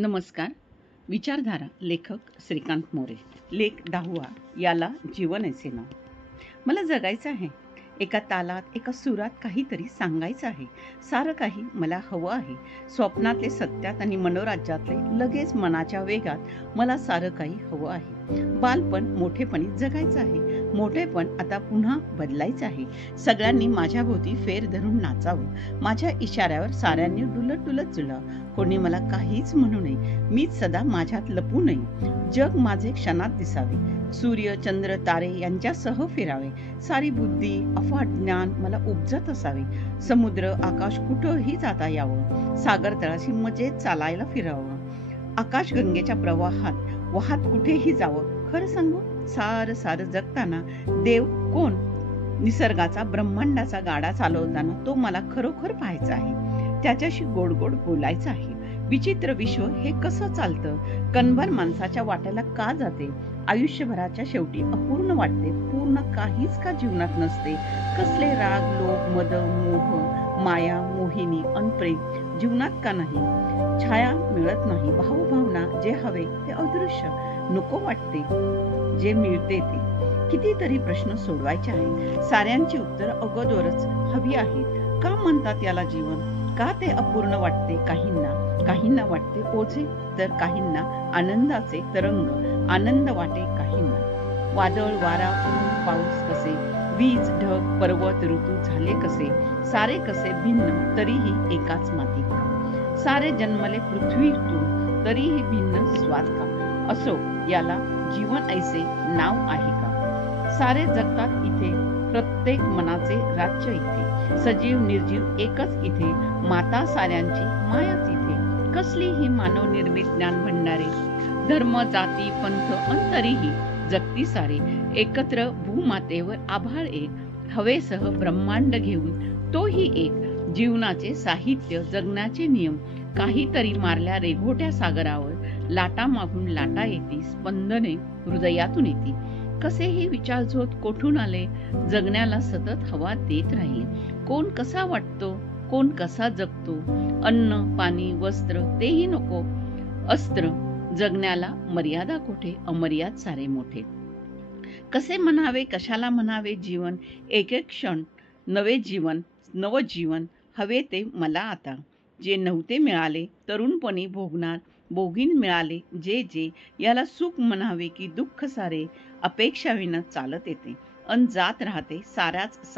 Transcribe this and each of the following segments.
नमस्कार. विचारधारा लेखक श्रीकांत मोरे. लेख 10वा. याला जीवन असे नाव. मला जगायचं आहे. एका तालात, एका सुरात काहीतरी सांगायचं आहे. सारं काही मला हवं आहे. स्वप्नातले सत्यात आणि मनोराज्यातले लगेच मनाच्या वेगात मला सारं काही हवं आहे. बालपण मोठेपणी जगायचं आहे. मोठेपण आता पुन्हा बदलायचं आहे. सगळ्यांनी माझ्याभोवती फेर धरून नाचावं. माझ्या इशाऱ्यावर साऱ्यांनी डुलत डुलत जुळावं. कोणी मला काहीच म्हणू नये. मीच सदा माझ्यात लपू नये. जग माझे क्षणात दिसावे. सूर्य, चंद्र, तारे यांच्यासह फिरावे. सारी बुद्धी, अफाट ज्ञान मला उपजत असावे. समुद्र, आकाश कुठंही जाता यावं. सागर तळाशी मजेत चालायला फिरावं. आकाशगंगेच्या प्रवाहात वाहत कुठेही जावं. खरं सांगू, सारं सारं जगताना देव कोण? निसर्गाचा, ब्रह्मांडाचा गाडा चालवताना तो मला खरोखर पाहायचा आहे. त्याच्याशी गोड गोड बोलायचं आहे. विचित्र विश्व हे कसं चालतं? कणभर माणसाच्या वाट्याला का जाते? आयुष्यभराच्या शेवटी अपूर्ण वाटते. पूर्ण काहीच का जीवनात नसते? कसले राग, लोभ, मद, मोह, माया, मोहिनी अन प्रेम जीवनात का नाही? छाया मिळत नाही. भावभावना जे हवे ते अदृश्य. नको वाटते जे मिळते ते. कितीतरी प्रश्न सोडवायचे आहे. साऱ्यांची उत्तर अगोदरच हवी आहेत. का म्हणतात याला जीवन? का ते अपूर्ण वाटते काहींना? काहींना वाटते ओझे, तर काहींना आनंदाचे तरंग. आनंद वाटे काहींना. वादळ, वारा, ऊन, पाऊस कसे, वीज, ढग, पर्वत, ऋतू झाले कसे, सारे कसे भिन्न तरीही एकाच माती का? सारे जन्मले पृथ्वीतून तरीही भिन्न स्वाद का? असो, याला जीवन ऐसे नाव आहे का? सारे जगतात इथे, प्रत्येक मनाचे राज्य इथे. सजीव निर्जीव एकच इथे. माता साऱ्यांची मायाच इथे. कसली ही मानव निर्मित ज्ञान भंडारे. धर्म, जाती, पंथ अंतरीही जगती सारे. एकत्र भूमातेवर आभाळ एक. हवेसह ब्रह्मांड घेऊन तोही एक. जीवनाचे साहित्य, जगण्याचे नियम. काहीतरी मारल्या रेघोट्या सागरावर. लाटा मागून लाटा येती. स्पंदने हृदयातून येती. कसेही विचारझोत कोठून आले? जगण्याला सतत हवा देत राहिले. कोण कसा वाटतो, कोण कसा जगतो. अन्न, पाणी, वस्त्र तेही नको. अस्त्र जगण्याला मर्यादा कोठे? अमर्याद सारे मोठे. कसे म्हणावे, कशाला म्हणावे जीवन? एक एक क्षण नवे जीवन, नवजीवन हवे ते मला आता. जे नव्हते मिळाले तरुणपणी भोगणार. भोगीन मिळाले जे जे. याला सुख म्हणावे की दुःख सारे. अपेक्षाविना चालत येते अन जात राहते. साऱ्याच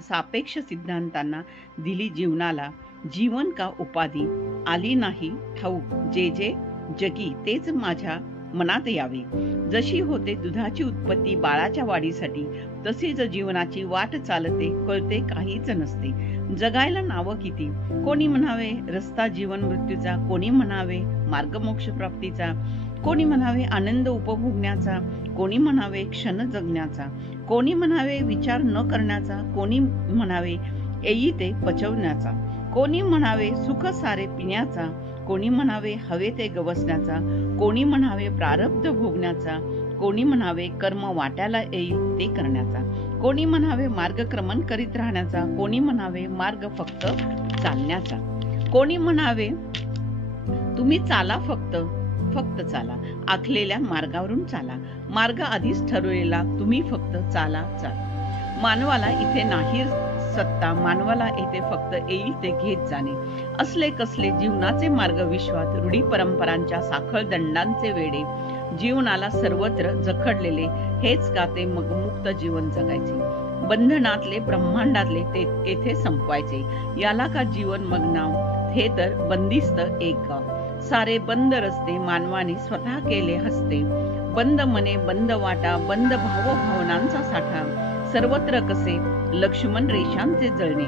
सापेक्ष सिद्धांतांना दिली जीवनाला. जीवन का उपाधी आली नाही ठाऊक. जे जे जगी तेच माझ्या मनात यावे. जशी होते दुधाची उत्पत्ती बाळाच्या वाढीसाठी, तशीच जीवनाची वाट चालते. कळते काहीच नसते. जगायला नावं किती. कोणी म्हणावे रस्ता जीवन मृत्यूचा. कोणी म्हणावे मार्ग मोक्ष प्राप्तीचा. कोणी म्हणावे आनंद उपभोगण्याचा. कोणी म्हणावे क्षण जगण्याचा. कोणी म्हणावे विचार न करण्याचा. कोणी म्हणावे येई ते पचवण्याचा. कोणी म्हणावे सुख सारे पिण्याचा. कोणी म्हणावे हवे ते गवसण्याचा. कोणी म्हणावे प्रारब्ध भोगण्याचा. कोणी म्हणावे कर्म वाट्याला येईल ते करण्याचा. कोणी म्हणावे मार्गक्रमण करीत राहण्याचा. कोणी म्हणावे मार्ग फक्त चालण्याचा. कोणी म्हणावे तुम्ही चाला फक्त चाला. आखलेल्या मार्गावरून चाला. मार्ग आधीच ठरवलेला, तुम्ही फक्त चाला चाला. मानवाला इथे नाही सत्ता. मानवाला येथे फक्त येईल ते घेत जाणे. असले कसले जीवनाचे मार्ग विश्वात. रूढी परंपरांच्या साखळ दंडांचे वेडे. जीवनाला सर्वत्र जखडलेले. हेच का ते मग मुक्त जीवन जगायचे? बंधनातले ब्रह्मांडातले ते येथे संपवायचे. याला का जीवन मग नाव? हे तर बंदिस्त एक गाव. सारे बंद रस्ते मानवाने स्वतः केले हसते. बंद मने, बंद वाटा, बंद भावभावनांचा साठा. सर्वत्र कसे लक्ष्मण रेषांचे जळणे.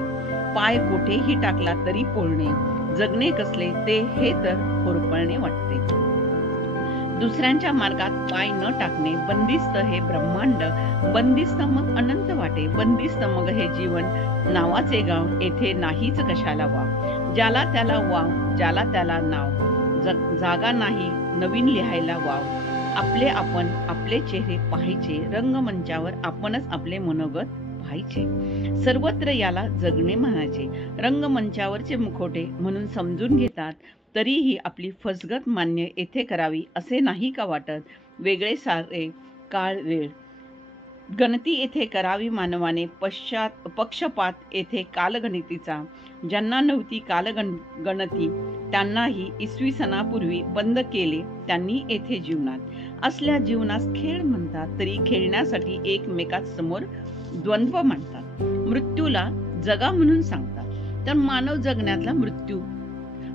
पाय कोठेही टाकला तरी पोळणे. जगणे कसले ते हे तर होरपळणे वाटते. दुसऱ्यांच्या मार्गात पाय न टाकणे. बंदिस्त हे ब्रह्मांड. बंदिस्त मग अनंत वाटे. बंदिस्त मग हे जीवन नावाचे गाव. येथे नाहीच कशाला वाव. ज्याला त्याला वाव, ज्याला त्याला नाव. जागा नाही नवीन लिहायला वाव. आपले आपण आपले चेहरे पाहायचे. रंगमंचावर आपणच आपले मनोगत पाहायचे. सर्वत्र याला जगणे म्हणायचे. रंगमंचावरचे मुखोटे म्हणून समजून घेतात. तरीही आपली फसगत मान्य येथे करावी असे नाही का वाटत? वेगळे सारे काळ वेळ गणती येथे करावी मानवाने, पक्षपात येथे कालगणितीचा. ज्यांना नव्हती गणती त्यांनाही इसवी सणापूर्वी बंद केले त्यांनी येथे जीवनात. असल्या जीवनास खेळ म्हणतात, तरी खेळण्यासाठी एकमेकांसमोर द्वंद्व मांडतात. मृत्यूला जगा म्हणून सांगतात, तर मानव जगण्यातला मृत्यू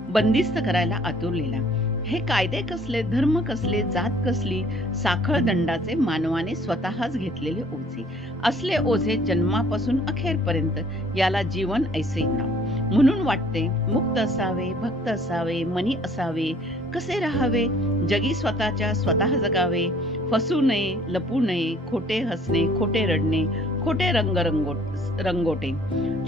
बंदिस्त करायला आतुरलेला. हे कायदे कसले, धर्म कसले, जात कसली, साखळ दंडाचे मानवाने स्वतःच घेतलेले ओझे. असले ओझे जन्मापासून अखेरपर्यंत, याला जीवन ऐसे नाव. म्हणून वाटते मुक्त असावे, भक्त असावे, मनी असावे, कसे राहावे जगी स्वतःच्या स्वतः जगावे. फसू नये, लपू नये, खोटे हसणे, खोटे रडणे, खोटे रंगोटे.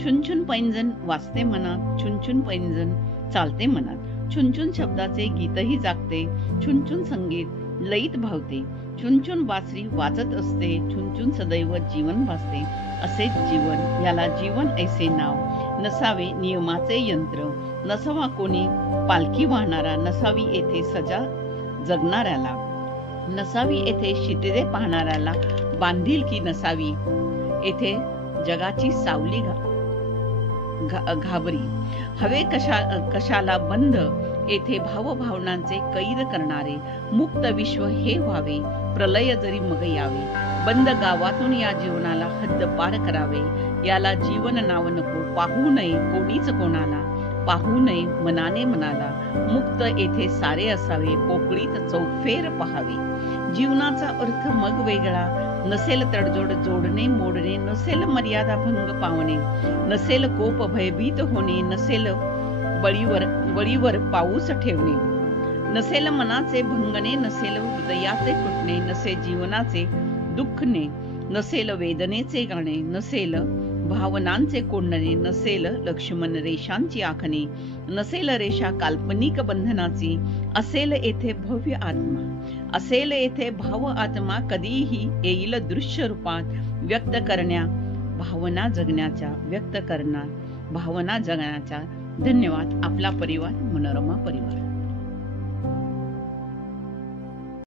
छुनछुन पैंजण वाजते मनात, छुनछुन पैंजण चालते मनात. छुनछुन शब्दाचे गीतही जागते, छुनछुन संगीत लयीत भावते. छुनछुन बासरी वाजत असते, छुनछुन सदैव जीवन भासते. असे जीवन, याला जीवन ऐसे नाव. नसावे नियमाचे यंत्र, नसावा कोणी पालखी वाहणारा. नसावी येथे सजा जगणाऱ्याला, नसावी येथे शितिरे पाहणाऱ्याला. बांधिलकी नसावी येथे जगाची सावली घाबरी. हवे कशाला बंध येथे भावभावनांचे कैद करणारे. मुक्त विश्व हे व्हावे, प्रलय जरी मग यावे. बंद गावातून या जीवनाला हद्द पार करावे. याला जीवन नाव नको, पाहू नये कोणीच कोणाला. पाहू नये मनाने मनाला. मुक्त येथे सारे असावे, पोकळीत चौफेर पहावे. जीवनाचा अर्थ मग वेगळा, नसेल तडजोड जोडणे मोडणे, नसेल मर्यादा भंग पावणे, नसेल कोप भयभीत होणे, नसेल बळीवर पाऊस ठेवणे, नसेल मनाचे भंगणे, नसेल हृदयाचे फुटणे, नसे जीवनाचे दुःखणे, नसेल वेदनेचे गाणे, नसेल भावनांचे कोंडणे, नसेल लक्ष्मण रेषांची आखणे, नसेल रेषा काल्पनिक बंधनाची. असेल येथे भव्य आत्मा, असेल येथे भाव आत्मा. कधीही येईल दृश्य रूपात, व्यक्त करण्या भावना जगण्याच्या, व्यक्त करणार भावना जगण्याच्या. धन्यवाद. आपला परिवार, मनोरमा परिवार.